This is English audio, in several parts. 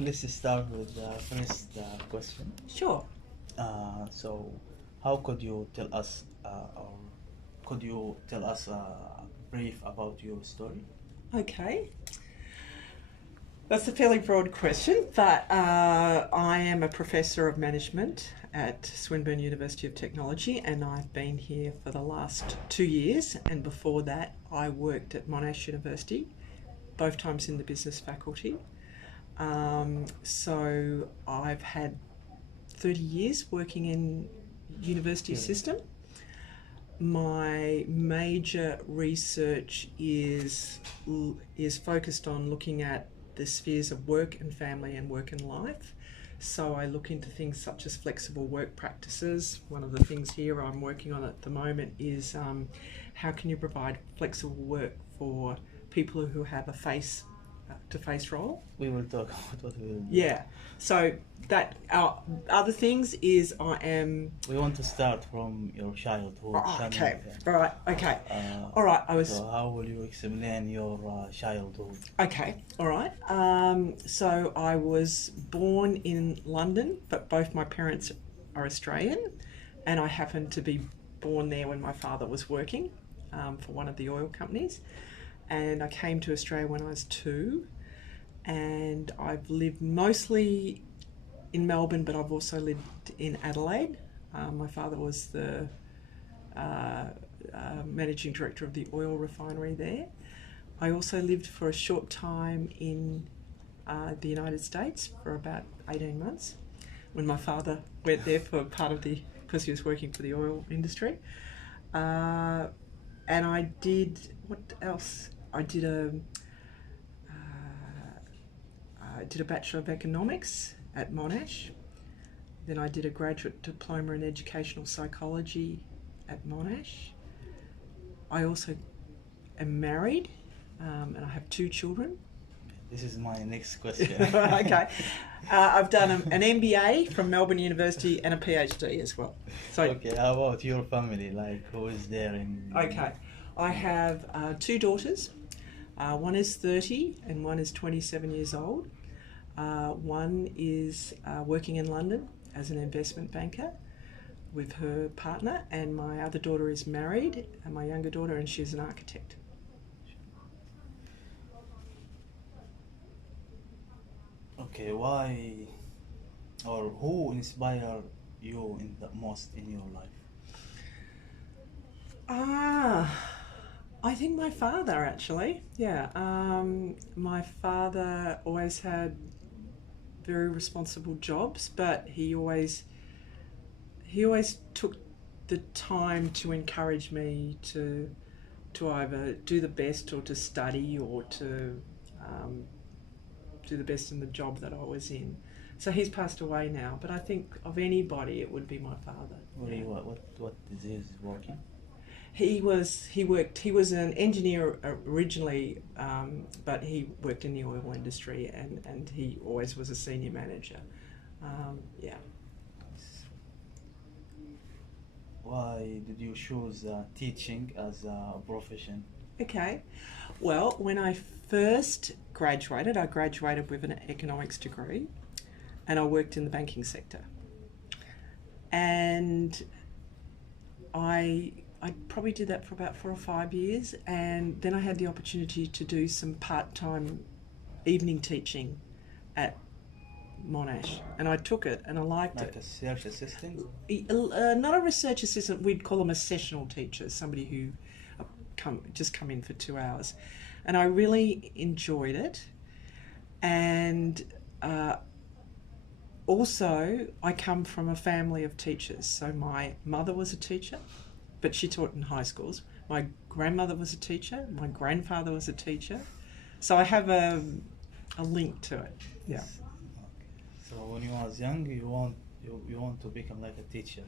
let's start with the first question. Sure. So, how could you tell us, or could you tell us brief about your story? Okay. That's a fairly broad question, but I am a professor of management at Swinburne University of Technology, and I've been here for the last 2 years. And before that, I worked at Monash University, both times in the business faculty. So I've had 30 years working in university system. My major research is focused on looking at the spheres of work and family and work and life. So I look into things such as flexible work practices. One of the things here I'm working on at the moment is how can you provide flexible work for people who have a face-to-face role. We will talk about what we will do. Yeah. So that our other things is I am. We want to start from your childhood. Okay. All right. Okay. Uh, All right. So, how will you explain your childhood? Okay, all right. So I was born in London, but both my parents are Australian, and I happened to be born there when my father was working for one of the oil companies. And I came to Australia when I was 2, and I've lived mostly in Melbourne, but I've also lived in Adelaide. My father was the managing director of the oil refinery there. I also lived for a short time in the United States for about 18 months when my father went there for part of because he was working for the oil industry. And I did, what else? I did a Bachelor of Economics at Monash. Then I did a graduate diploma in educational psychology at Monash. I also am married, and I have 2 children. This is my next question. Okay. I've done an MBA from Melbourne University and a PhD as well. So, Okay, how about your family? Like, who is there in... okay. I have 2 daughters. One is 30 and one is 27 years old. One is working in London as an investment banker with her partner, and my other daughter is married, and my younger daughter, and she's an architect. Okay, why or who inspired you in the most in your life? I think my father, actually. Yeah. My father always had very responsible jobs, but he always took the time to encourage me to either do the best or to study or to do the best in the job that I was in. So he's passed away now, but I think of anybody it would be my father. What is he working? He was an engineer originally, but he worked in the oil industry, and he always was a senior manager. Yeah. Why did you choose teaching as a profession? Okay. Well, when I first graduated, I graduated with an economics degree, and I worked in the banking sector. And I probably did that for about 4 or 5 years, and then I had the opportunity to do some part-time evening teaching at Monash, and I took it and I liked Like it. a research assistant? Not a research assistant, we'd call them a sessional teacher, somebody who come in for 2 hours. And I really enjoyed it. And also, I come from a family of teachers. So my mother was a teacher, but she taught in high schools. My grandmother was a teacher. My grandfather was a teacher. So I have a link to it. Yeah. Okay. So when you was young, you want to become like a teacher.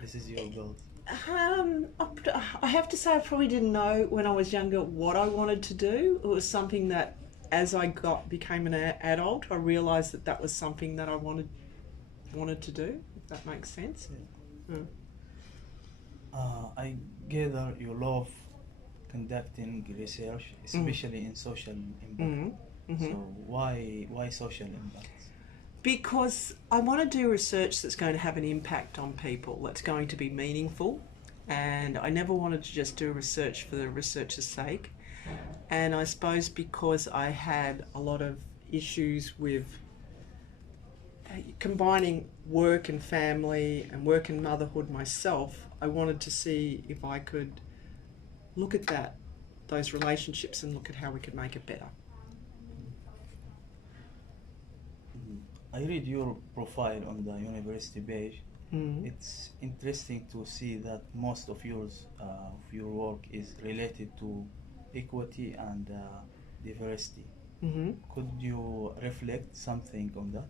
This is your goal. I have to say I probably didn't know when I was younger what I wanted to do. It was something that as I became an adult, I realised that was something that I wanted to do, if that makes sense. Yeah. I gather you love conducting research, especially in social impact. Mm-hmm. So why social impact? Because I want to do research that's going to have an impact on people, that's going to be meaningful. And I never wanted to just do research for the researcher's sake. And I suppose because I had a lot of issues with combining work and family and work and motherhood myself, I wanted to see if I could look at those relationships and look at how we could make it better. I read your profile on the university page. Mm. It's interesting to see that most of your work is related to equity and diversity. Mm-hmm. Could you reflect something on that?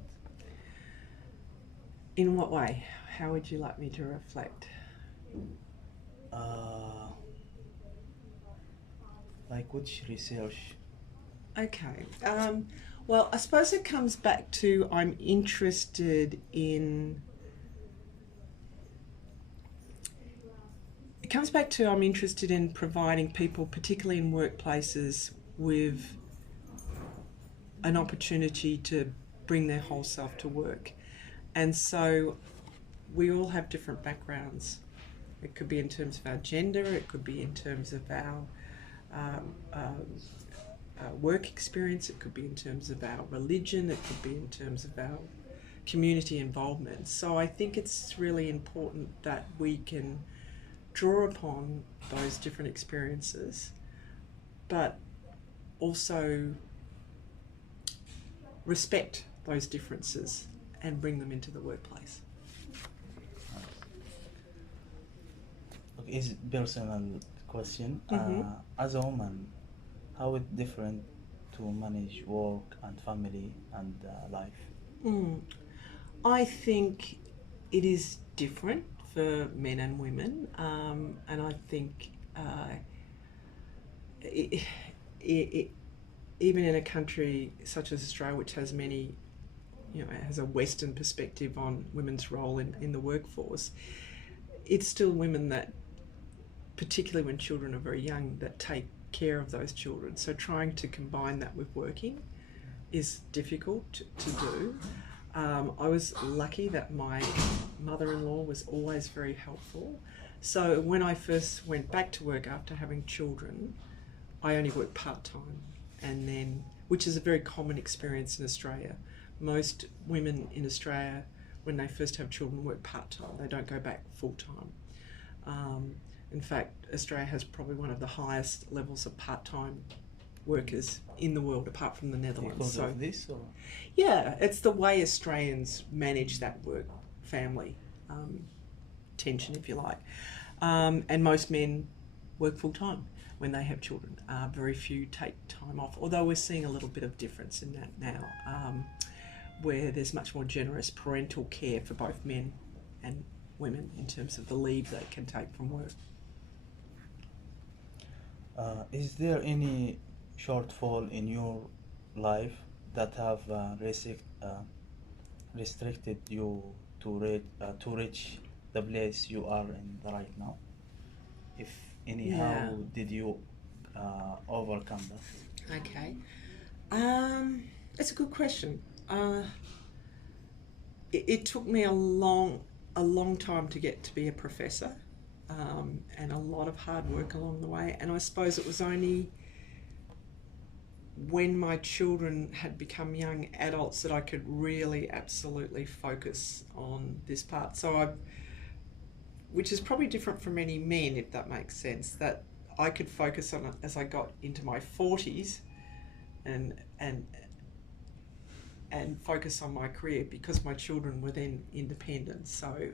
In what way? How would you like me to reflect? Like which research? Okay. Well, I suppose it comes back to I'm interested in providing people, particularly in workplaces, with an opportunity to bring their whole self to work. And so we all have different backgrounds. It could be in terms of our gender, it could be in terms of our work experience, it could be in terms of our religion, it could be in terms of our community involvement. So I think it's really important that we can draw upon those different experiences, but also respect those differences and bring them into the workplace. Okay, is it personal question? Mm-hmm. As a woman, how it different to manage work and family and life? I think it is different for men and women, and I think even in a country such as Australia, which has many, has a Western perspective on women's role in the workforce, it's still women that, particularly when children are very young, that take care of those children. So trying to combine that with working is difficult to do. I was lucky that my mother-in-law was always very helpful. So when I first went back to work after having children, I only worked part-time, and then, which is a very common experience in Australia. Most women in Australia, when they first have children, work part-time. They don't go back full-time. In fact, Australia has probably one of the highest levels of part-time workers in the world, apart from the Netherlands. Because of this, or? Yeah, it's the way Australians manage that work-family tension, if you like. And most men work full-time when they have children. Very few take time off, although we're seeing a little bit of difference in that now, where there's much more generous parental care for both men and women in terms of the leave they can take from work. Is there any shortfall in your life that have restricted you to reach the place you are in right now? If anyhow, Yeah. did you overcome that? Okay. It's a good question. It took me a long time to get to be a professor, and a lot of hard work along the way. And I suppose it was only when my children had become young adults that I could really absolutely focus on this part. So which is probably different from many men, if that makes sense, that I could focus on it as I got into my 40s and focus on my career, because my children were then independent. So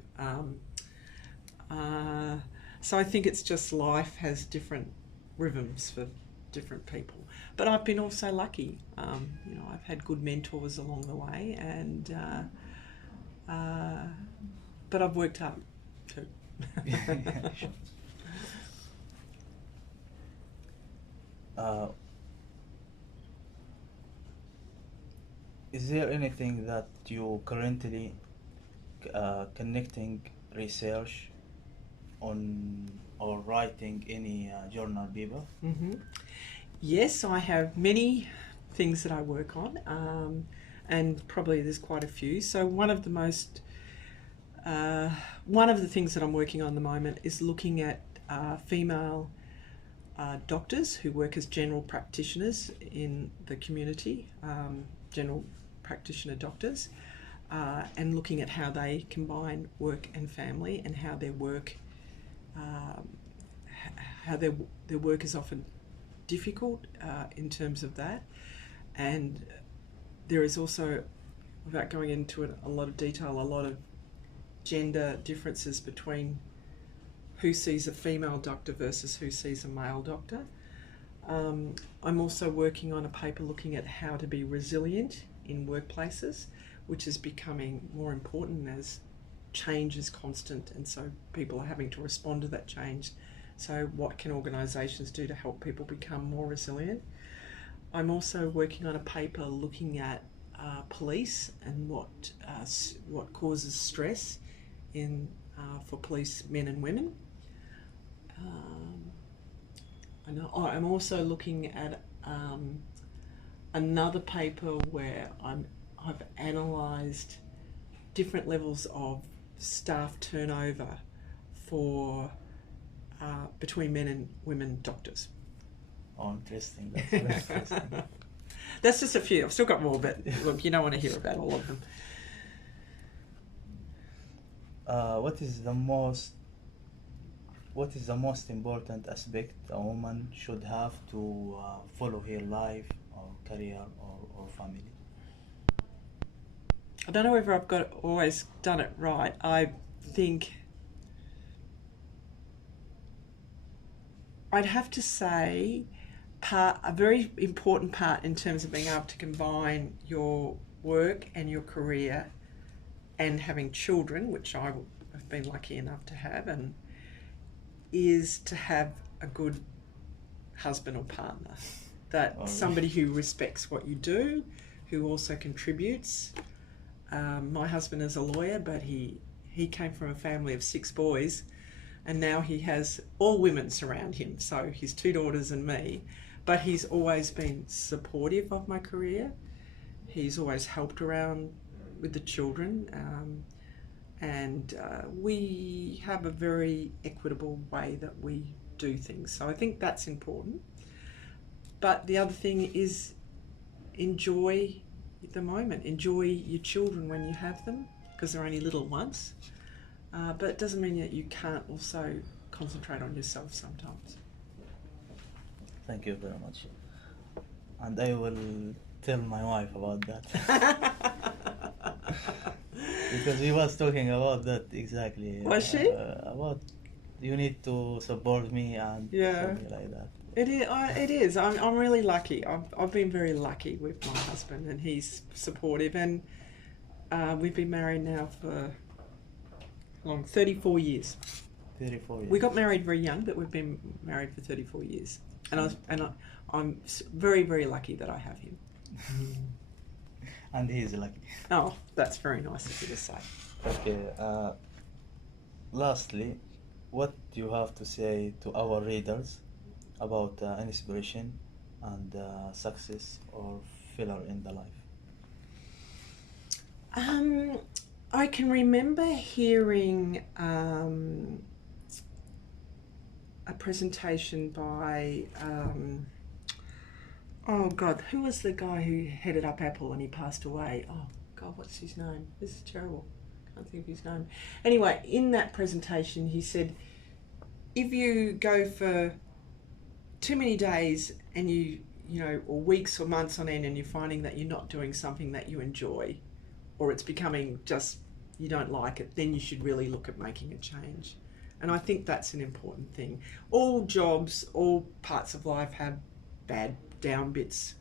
so I think it's just life has different rhythms for different people. But I've been also lucky. I've had good mentors along the way, and but I've worked hard too. Sure. Is there anything that you currently connecting research on or writing any journal paper? Mm-hmm. Yes, I have many things that I work on. and probably there's quite a few. So one of the things that I'm working on at the moment is looking at female doctors who work as general practitioners in the community, general practitioner doctors, and looking at how they combine work and family, and how their work is often difficult in terms of that. And there is also, without going into it a lot of detail, a lot of gender differences between who sees a female doctor versus who sees a male doctor. I'm also working on a paper looking at how to be resilient in workplaces, which is becoming more important as change is constant, and so people are having to respond to that change. So what can organisations do to help people become more resilient? I'm also working on a paper looking at police and what causes stress for police men and women. I'm also looking at another paper where I've analysed different levels of staff turnover for between men and women doctors. Oh, interesting. That's very interesting. That's just a few. I've still got more, but look, you don't want to hear about all of them. What is the most important aspect a woman should have to follow her life or career or family? I don't know whether I've always done it right. I think I'd have to say a very important part in terms of being able to combine your work and your career and having children, which I have been lucky enough to have, and is to have a good husband or partner. Somebody who respects what you do, who also contributes. My husband is a lawyer, but he came from a family of 6 boys, and now he has all women surround him, so his 2 daughters and me. But he's always been supportive of my career. He's always helped around with the children, and we have a very equitable way that we do things. So I think that's important. But the other thing is enjoy the moment. Enjoy your children when you have them, because they're only little ones. But it doesn't mean that you can't also concentrate on yourself sometimes. Thank you very much. And I will tell my wife about that. Because we was talking about that exactly. Was she? About you need to support me and something like that. It is. I'm really lucky. I've been very lucky with my husband, and he's supportive, and we've been married now for 34 years. 34 years. We got married very young, but we've been married for 34 years, and I'm very, very lucky that I have him. And he is lucky. Oh, that's very nice of you to say. Okay. Lastly, what do you have to say to our readers about inspiration and success or failure in the life? I can remember hearing a presentation by oh God, who was the guy who headed up Apple and he passed away? Oh God, what's his name? This is terrible. Can't think of his name. Anyway, in that presentation, he said, if you go for too many days and you know, or weeks or months on end, and you're finding that you're not doing something that you enjoy, or it's becoming just you don't like it, then you should really look at making a change. And I think that's an important thing. All jobs, all parts of life have bad down bits,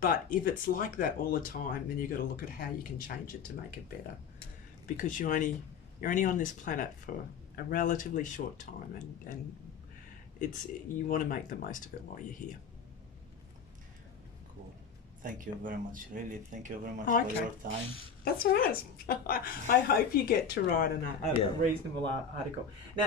but if it's like that all the time, then you've got to look at how you can change it to make it better, because you're only on this planet for a relatively short time, and you want to make the most of it while you're here. Cool. Thank you very much. Really, thank you very much Okay. for your time. That's all right. I hope you get to write a reasonable article. Now,